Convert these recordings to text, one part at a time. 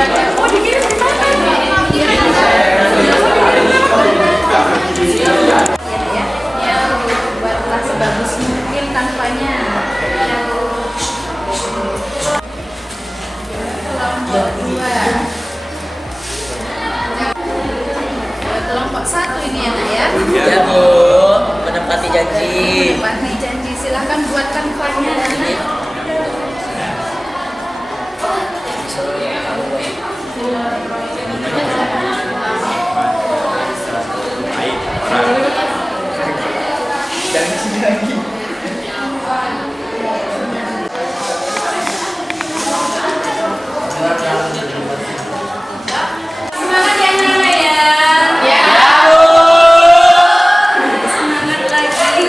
Oh, dikirim di mana? Ya, buatlah sebagus mungkin tanpanya. Kelompok 1 ini ya, Nak ya? Ya Bu, menepati janji. Menepati janji, silahkan buatkan file-nya nanti. Jangan sini lagi. Semangat ya Nana ya. Ya. Semangat lagi.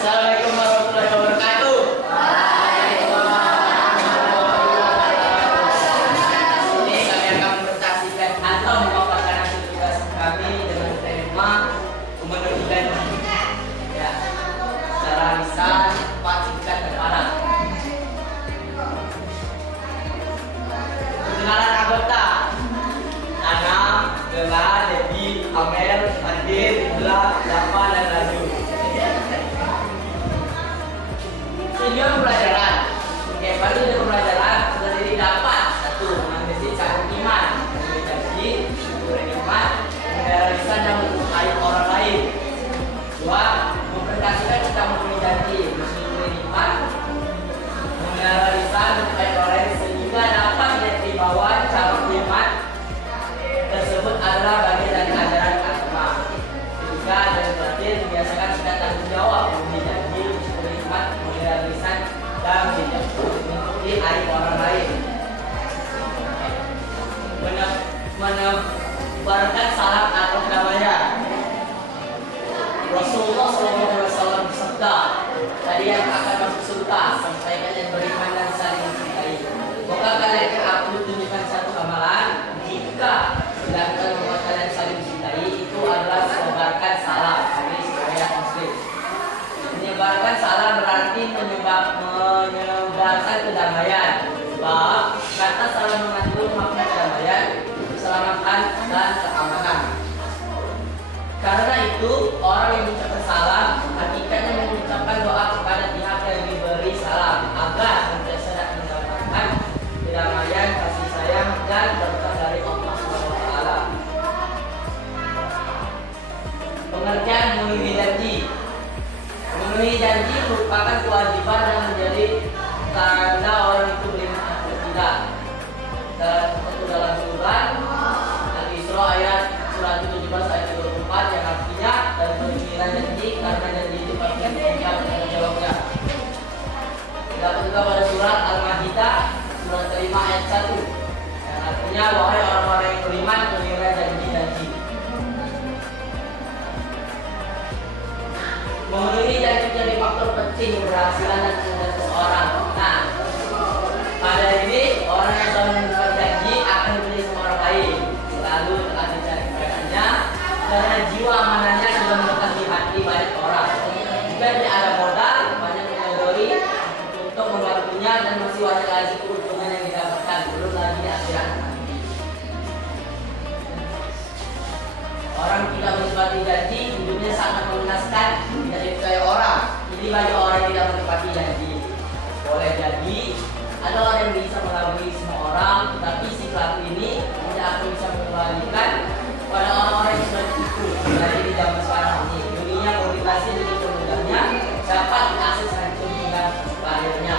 Assalamualaikum warahmatullahi wabarakatuh. Ini kami akan mempresentasikan atau memaparkan hasil tugas kami dengan tema memenuhi janji. Ya, secara lisan, singkat dan padat. Perkenalan anggota: Nana, Gela, Debbie, Amel, Andir, Indra, Dafa, dan Raju. Tujuan pelajaran, baru tujuan pelajaran sudah didapat: 1. Mengambil cara iman, memenuhi janji, beriman, mengenal lisan dan mencintai orang lain. 2. Mempresentasikan kita memenuhi janji, beriman, mengenal lisan, mencintai orang lain sehingga dapat menjadi bahwa cara iman tersebut adalah bagian dari ajaran agama. 3. Dan terakhir, membiasakan sikap tanggung jawab, memenuhi janji, beriman, mengenal lisan dan mengikuti aib orang lain. Menebarkan salam atau kedamaian. Rasulullah SAW bersabda, kalian akan masuk surga sampai kalian beriman dan saling mencintai. Maka kalian aku tunjukkan satu amalan, jika dilakukan membuat kalian saling mencintai, itu adalah menebarkan salam. Ini ayat Muslim. Menyebarkan salam berarti menyebarkan kedamaian. Sebab kata salam mengandung makna kedamaian, keselamatan dan keamanan. Karena itu orang yang mengucapkan salam hakikatnya mengucapkan doa kepada pihak yang diberi salam. tidak. Dalam surat Al-Isra ayat surat 17 ayat 24 yang artinya dan mengira janji karena janji itu pasti diberikan jawabnya. Dapat juga pada surat Al-Maidah surat 5 ayat 1 yang artinya wahai orang-orang yang beriman mengira janji-janji. Memenuhi janji menjadi faktor penting keberhasilan dan kesuksesan seseorang. Nah, pada ini orang yang selalu menepati janji akan menjadi sama orang lain, selalu telah dicari keberadaannya karena jiwa amanahnya sudah melekat di hati banyak orang. Jika tidak ada modal, banyak mengodori untuk membantunya dan masih banyak lagi keuntungan yang didapatkan, belum lagi di akhirat. Orang tidak menepati janji, hidupnya sangat mengenaskan, tidak dipercaya orang. Ini bagi orang yang tidak menepati janji. Boleh jadi ada orang yang bisa mengelabui semua orang, tapi si pelaku ini tidak akan bisa mengembalikan pada orang-orang yang sudah ditipu. Jadi di zaman sekarang ini, dunia komunikasi begitu mudahnya dapat diakses hancur hingga karirnya,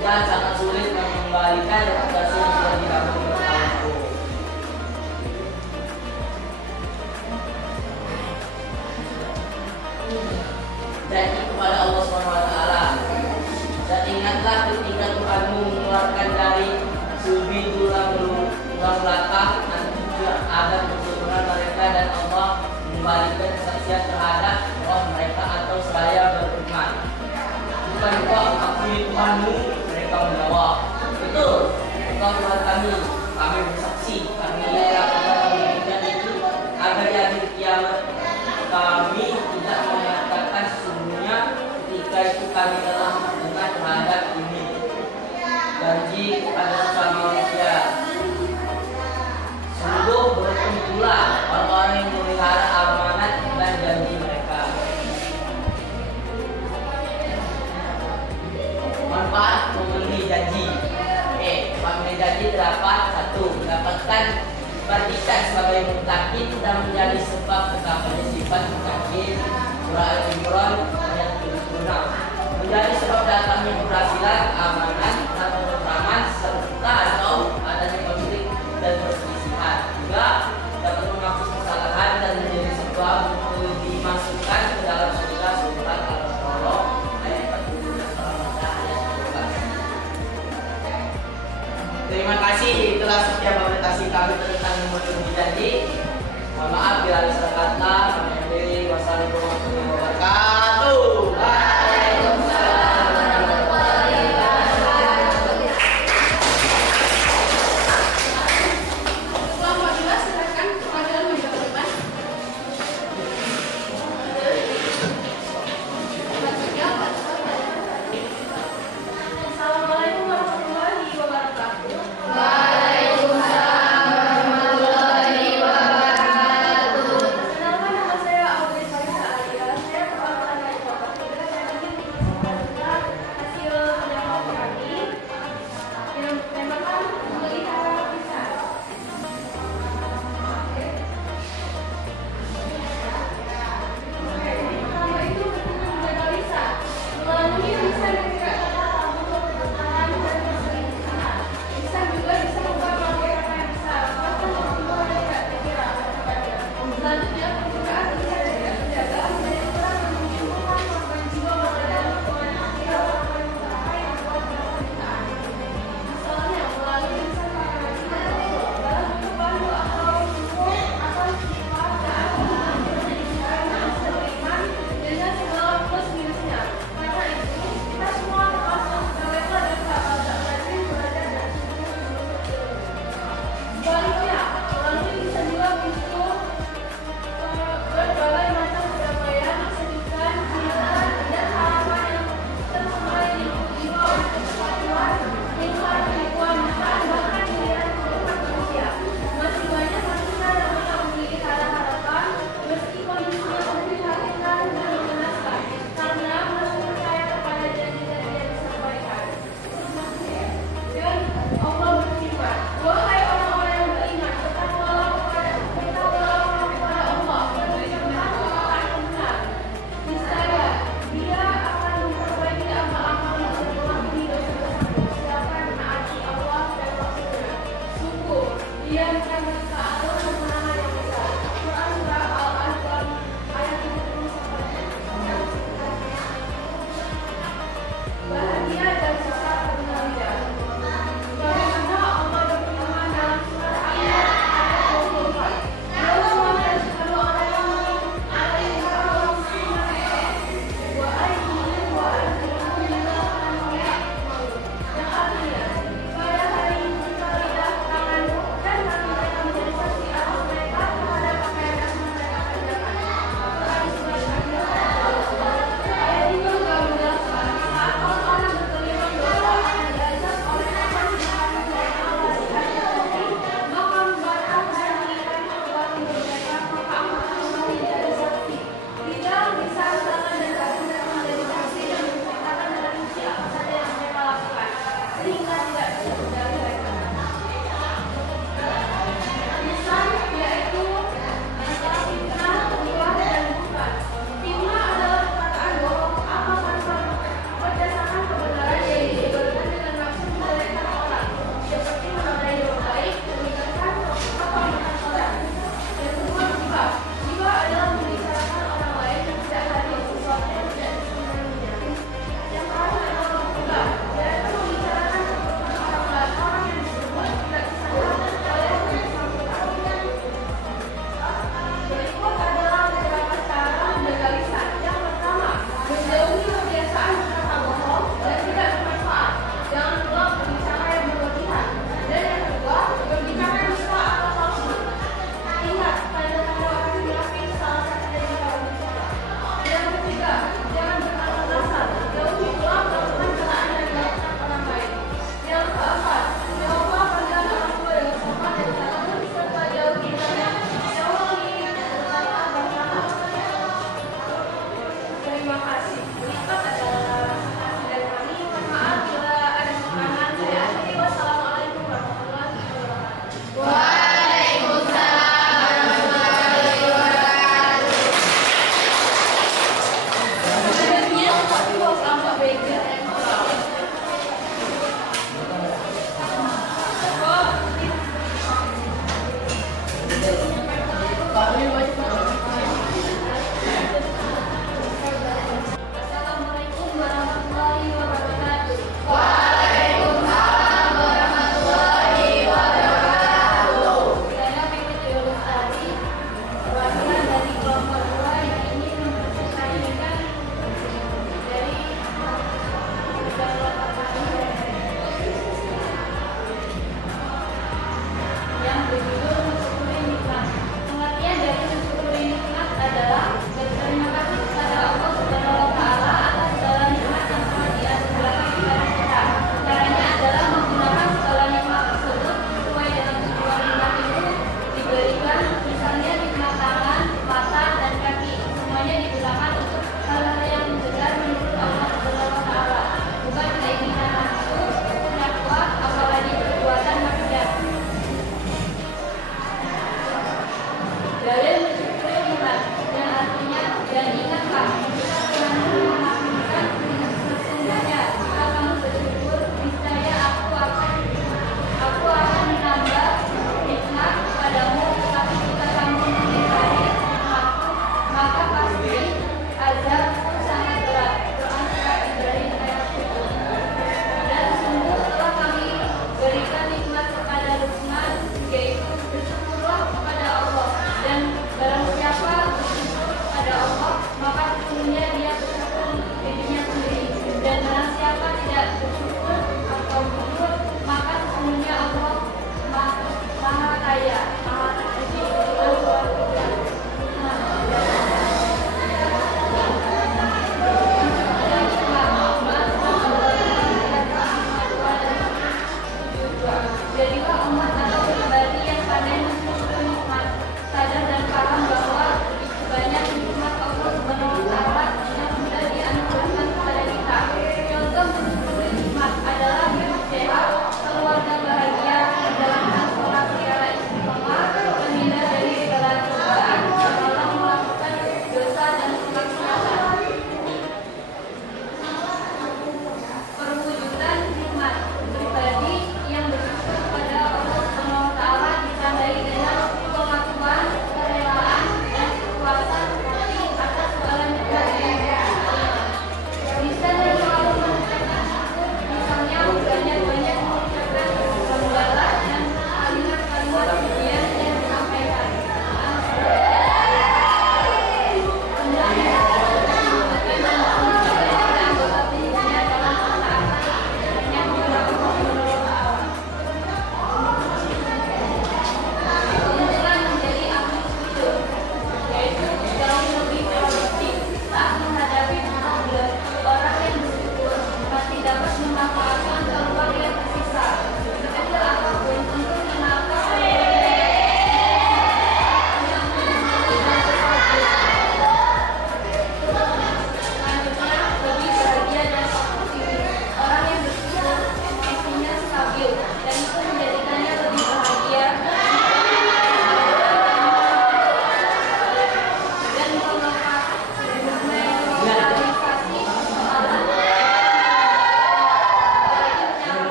dan sangat sulit mengembalikan reputasi yang sudah dibangun bertahun-tahun. Janji kepada Allah SWT. Dan ingatlah ketika Tuhanmu mengeluarkan dari sulbi tulang belakang nanti juga ada keturunan mereka dan Allah mengembalikan kesaksian terhadap roh mereka atau seraya beriman. Bukan kau mengakui Tuhanmu? Mereka menjawab, betul, Engkau Tuhan kami bersaksi, kami lakukan demikian itu agar di akhir kiamat kami tidak mengatakan sesungguhnya ketika itu kami telah mendengar terhadap ini janji kepada sesama manusia. Sungguh beruntung pula orang-orang yang memelihara amanat dan janji mereka. Manfaat memenuhi janji. Memenuhi janji terdapat: 1. Mendapatkan berikan sebagai mutakin dan menjadi sebab tercapainya sifat mutakin. Surah Al-Imran ayat 76. Menjadi sebab datangnya keberhasilan, keamanan, dan ketentraman serta atau adanya konflik dan perselisihan. Juga dapat menghapus kesalahan dan menjadi sebab untuk dimasukkan ke dalam surga. Surat Al-Baqarah ayat 40 ayat 12. Terima kasih, itulah setiap presentasi kami tentang memenuhi janji. Mohon maaf bila ada salah kata. Wassalamualaikum warahmatullahi wabarakatuh. Saya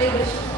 sekaligus.